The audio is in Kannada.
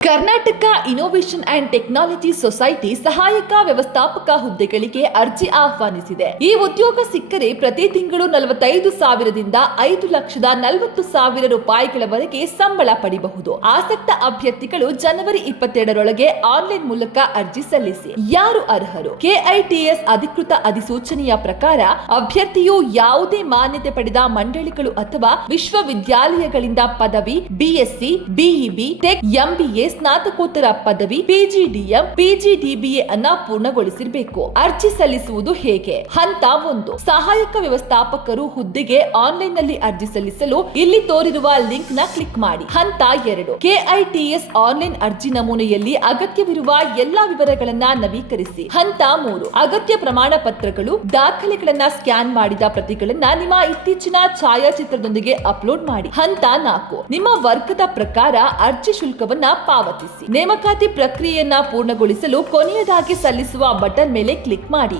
Karnataka innovation and technology society ಸಹಾಯಕ ವ್ಯವಸ್ಥಾಪಕ ಹುದ್ದೆಗಳಿಗೆ ಅರ್ಜಿ ಆಹ್ವಾನಿಸಿದೆ. ಈ ಉದ್ಯೋಗ ಸಿಕ್ಕರೆ ಪ್ರತಿ ತಿಂಗಳು 45,000ದಿಂದ 5,40,000 ರೂಪಾಯಿಗಳವರೆಗೆ ಸಂಬಳ ಪಡೆಯಬಹುದು. ಆಸಕ್ತ ಅಭ್ಯರ್ಥಿಗಳು ಜನವರಿ 22ರೊಳಗೆ ಆನ್ಲೈನ್ ಮೂಲಕ ಅರ್ಜಿ ಸಲ್ಲಿಸಿ. ಯಾರು ಅರ್ಹರು? ಕೆಐಟಿಎಸ್ ಅಧಿಕೃತ ಅಧಿಸೂಚನೆಯ ಪ್ರಕಾರ ಅಭ್ಯರ್ಥಿಯು ಯಾವುದೇ ಮಾನ್ಯತೆ ಪಡೆದ ಮಂಡಳಿಗಳು ಅಥವಾ ವಿಶ್ವವಿದ್ಯಾಲಯಗಳಿಂದ ಪದವಿ, ಬಿಎಸ್ಸಿ, ಬಿಇಬಿ, ಟೆಕ್, ಎಂಬಿಎ, ಸ್ನಾತಕೋತ್ತರ ಪದವಿ, ಪಿಜಿಡಿಎಂ, ಪಿಜಿಡಿಬಿಎ ಅನ್ನ ಪೂರ್ಣಗೊಳಿಸಿರಬೇಕು. ಅರ್ಜಿ ಸಲ್ಲಿಸುವುದು ಹೇಗೆ? ಹಂತ 1. ಸಹಾಯಕ ವ್ಯವಸ್ಥಾಪಕರು ಹುದ್ದೆಗೆ ಆನ್ಲೈನ್ ನಲ್ಲಿ ಅರ್ಜಿ ಸಲ್ಲಿಸಲು ಇಲ್ಲಿ ತೋರಿರುವ ಲಿಂಕ್ ನ ಕ್ಲಿಕ್ ಮಾಡಿ. ಹಂತ 2. ಕೆಐಟಿಎಸ್ ಆನ್ಲೈನ್ ಅರ್ಜಿ ನಮೂನೆಯಲ್ಲಿ ಅಗತ್ಯವಿರುವ ಎಲ್ಲಾ ವಿವರಗಳನ್ನ ನವೀಕರಿಸಿ. ಹಂತ 3. ಅಗತ್ಯ ಪ್ರಮಾಣ ಪತ್ರಗಳು, ದಾಖಲೆಗಳನ್ನ ಸ್ಕ್ಯಾನ್ ಮಾಡಿದ ಪ್ರತಿಗಳನ್ನ ನಿಮ್ಮ ಇತ್ತೀಚಿನ ಛಾಯಾಚಿತ್ರದೊಂದಿಗೆ ಅಪ್ಲೋಡ್ ಮಾಡಿ. ಹಂತ 4. ನಿಮ್ಮ ವರ್ಗದ ಪ್ರಕಾರ ಅರ್ಜಿ ಶುಲ್ಕವನ್ನ ಪಾವತಿಸಿ. ನೇಮಕಾತಿ ಪ್ರಕ್ರಿಯೆಯನ್ನ ಪೂರ್ಣಗೊಳಿಸಲು ಕೊನೆಯದಾಗಿ ಸಲ್ಲಿಸುವ ಬಟನ್ ಮೇಲೆ ಕ್ಲಿಕ್ ಮಾಡಿ.